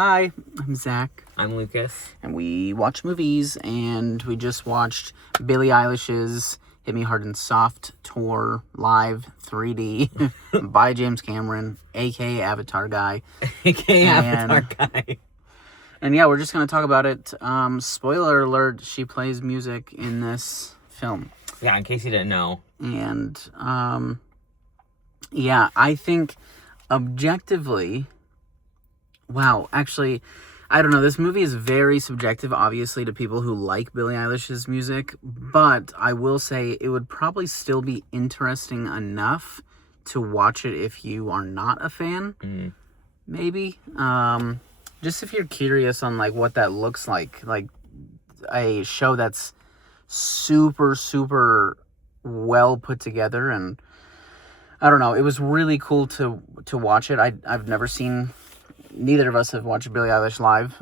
Hi, I'm Zach. I'm Lucas. And we watch movies, and we just watched Billie Eilish's Hit Me Hard and Soft tour live 3D by James Cameron, a.k.a. Avatar Guy. A.k.a. Avatar Guy. And yeah, we're just going to talk about it. Spoiler alert, she plays music in this film. Yeah, in case you didn't know. And, yeah, I think objectively... Wow, actually, I don't know. This movie is very subjective, obviously, to people who like Billie Eilish's music. But I will say it would probably still be interesting enough to watch it if you are not a fan. Maybe. Just if you're curious on, like, what that looks like. Like, a show that's super, super well put together. And, I don't know. It was really cool to watch it. I've never seen... Neither of us have watched Billie Eilish live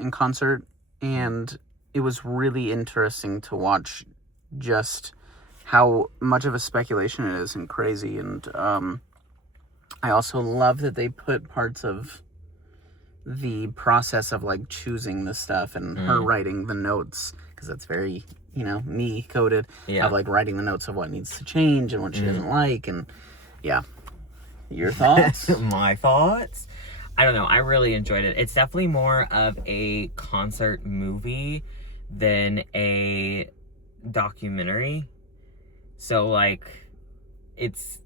in concert, and it was really interesting to watch just how much of a speculation it is and crazy. And I also love that they put parts of the process of like choosing the stuff and her writing the notes, because that's very, me coded, of like writing the notes of what needs to change and what she doesn't like. And yeah, your thoughts? My thoughts? I don't know. I really enjoyed it. It's definitely more of a concert movie than a documentary. So, like, it's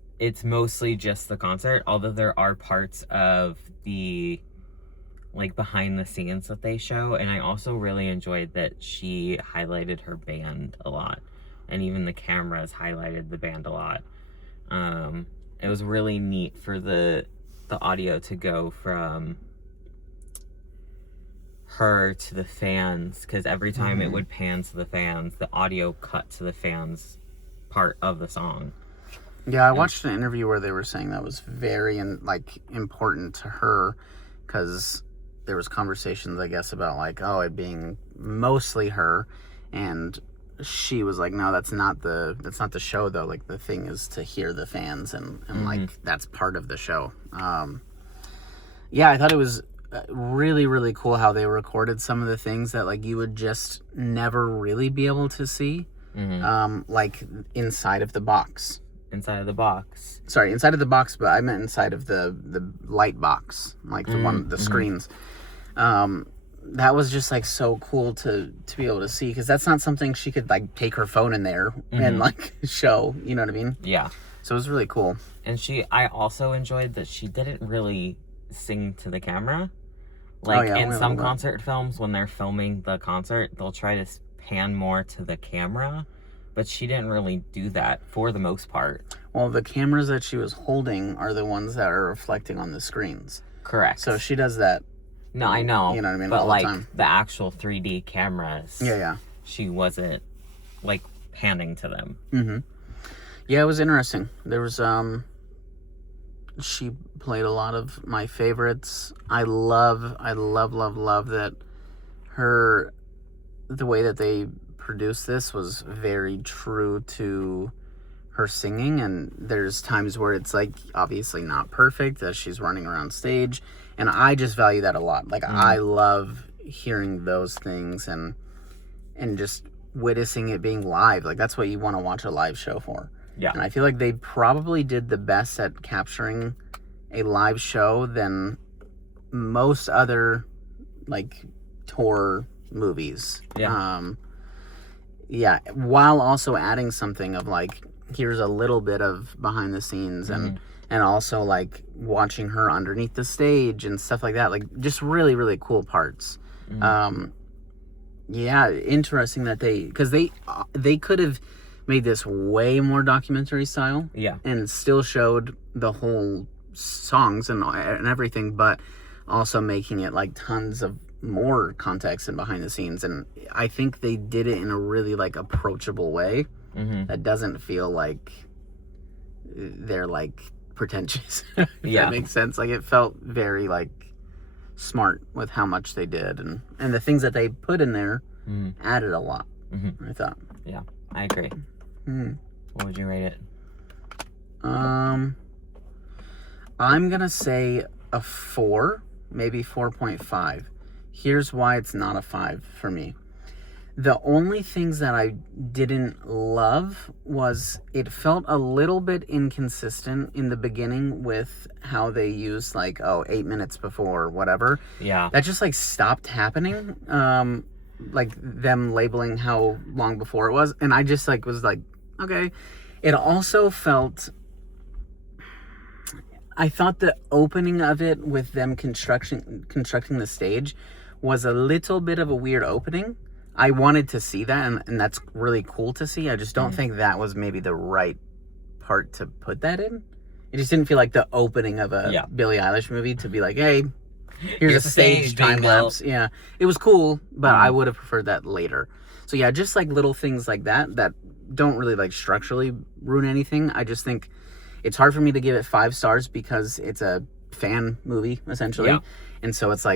mostly just the concert, although there are parts of the, like, behind the scenes that they show. And I also really enjoyed that she highlighted her band a lot. And even the cameras highlighted the band a lot. It was really neat for the audio to go from her to the fans, because every time it would pan to the fans, the audio cut to the fans part of the song. Yeah, I watched an interview where they were saying that was very important to her, because there was conversations, I guess, about like, it being mostly her, and she was like, no, that's not the show though. Like, the thing is to hear the fans, and like that's part of the show. Yeah, I thought it was really, really cool how they recorded some of the things that like you would just never really be able to see, like inside of the box. Inside of the box. Sorry, inside of the box, but I meant inside of the light box, like the screens. That was just like so cool to be able to see, because that's not something she could like take her phone in there and like show, you know what I mean? Yeah. So it was really cool. And I also enjoyed that she didn't really sing to the camera. Like in some concert films, when they're filming the concert, they'll try to pan more to the camera, but she didn't really do that for the most part. Well, the cameras that she was holding are the ones that are reflecting on the screens. Correct. So she does that. No, I know. You know what I mean? But all like the time. The actual 3D cameras. Yeah. She wasn't like panning to them. Yeah, it was interesting. There was she played a lot of my favorites. I love that the way that they produced this was very true to her singing, and there's times where it's like obviously not perfect as she's running around stage, and I just value that a lot. Like I love hearing those things and just witnessing it being live. Like that's what you want to watch a live show for. Yeah. And I feel like they probably did the best at capturing a live show than most other like tour movies. Yeah. Yeah, while also adding something of like, here's a little bit of behind the scenes and also like watching her underneath the stage and stuff like that. Like just really, really cool parts. Yeah, interesting that because they could have made this way more documentary style. Yeah. And still showed the whole songs and everything, but also making it like tons of more context and behind the scenes. And I think they did it in a really like approachable way that doesn't feel like they're like pretentious. If that makes sense. Like it felt very like smart with how much they did, and the things that they put in there added a lot. I thought. Yeah, I agree. What would you rate it? I'm gonna say a 4. maybe 4.5. Here's why it's not a 5 for me. The only things that I didn't love was it felt a little bit inconsistent in the beginning with how they used 8 minutes before whatever. Yeah. That just stopped happening. Like them labeling how long before it was. And I just was okay. It also felt, I thought the opening of it with them constructing the stage was a little bit of a weird opening. I wanted to see that, and that's really cool to see. I just don't think that was maybe the right part to put that in. It just didn't feel like the opening of a Billie Eilish movie to be like, hey, here's a stage time lapse. Yeah, it was cool, but I would have preferred that later. So yeah, just little things like that don't really structurally ruin anything. I just think it's hard for me to give it 5 stars because it's a fan movie essentially, and so it's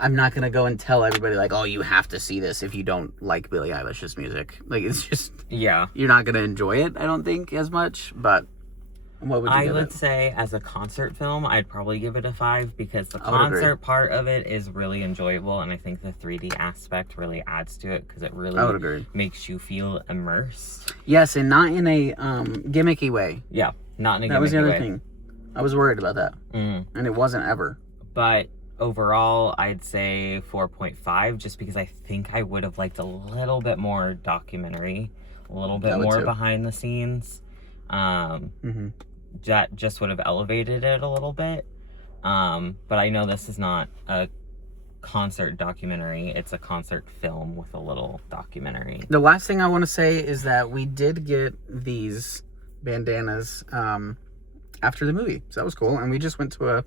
I'm not gonna go and tell everybody oh, you have to see this if you don't like Billie Eilish's music. It's just you're not gonna enjoy it, I don't think, as much. But what would you give it? I would say as a concert film, I'd probably give it a 5 because the concert part of it is really enjoyable, and I think the 3D aspect really adds to it because it really makes you feel immersed. Yes, and not in a gimmicky way. Yeah, not in a gimmicky way. That was the other thing. I was worried about that, and it wasn't ever. But overall, I'd say 4.5 just because I think I would have liked a little bit more documentary, a little bit more behind the scenes. That just would have elevated it a little bit. But I know this is not a concert documentary. It's a concert film with a little documentary. The last thing I want to say is that we did get these bandanas after the movie. So that was cool. And we just went to a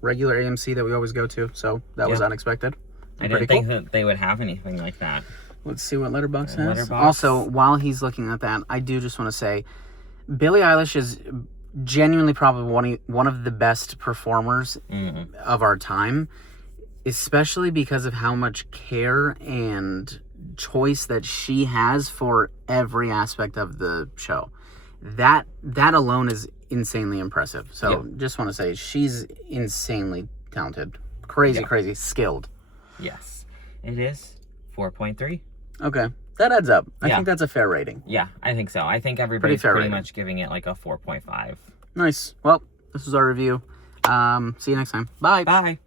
regular AMC that we always go to, so that was unexpected. I didn't think that they would have anything like that. Let's see what Letterboxd has. Also, while he's looking at that, I do just want to say Billie Eilish is genuinely probably one of the best performers of our time, especially because of how much care and choice that she has for every aspect of the show. That alone is insanely impressive. So just want to say she's insanely talented. Crazy skilled. Yes. It is 4.3. Okay. That adds up. I think that's a fair rating. Yeah, I think so. I think everybody's pretty much giving it a 4.5. Nice. Well, this was our review. See you next time. Bye. Bye.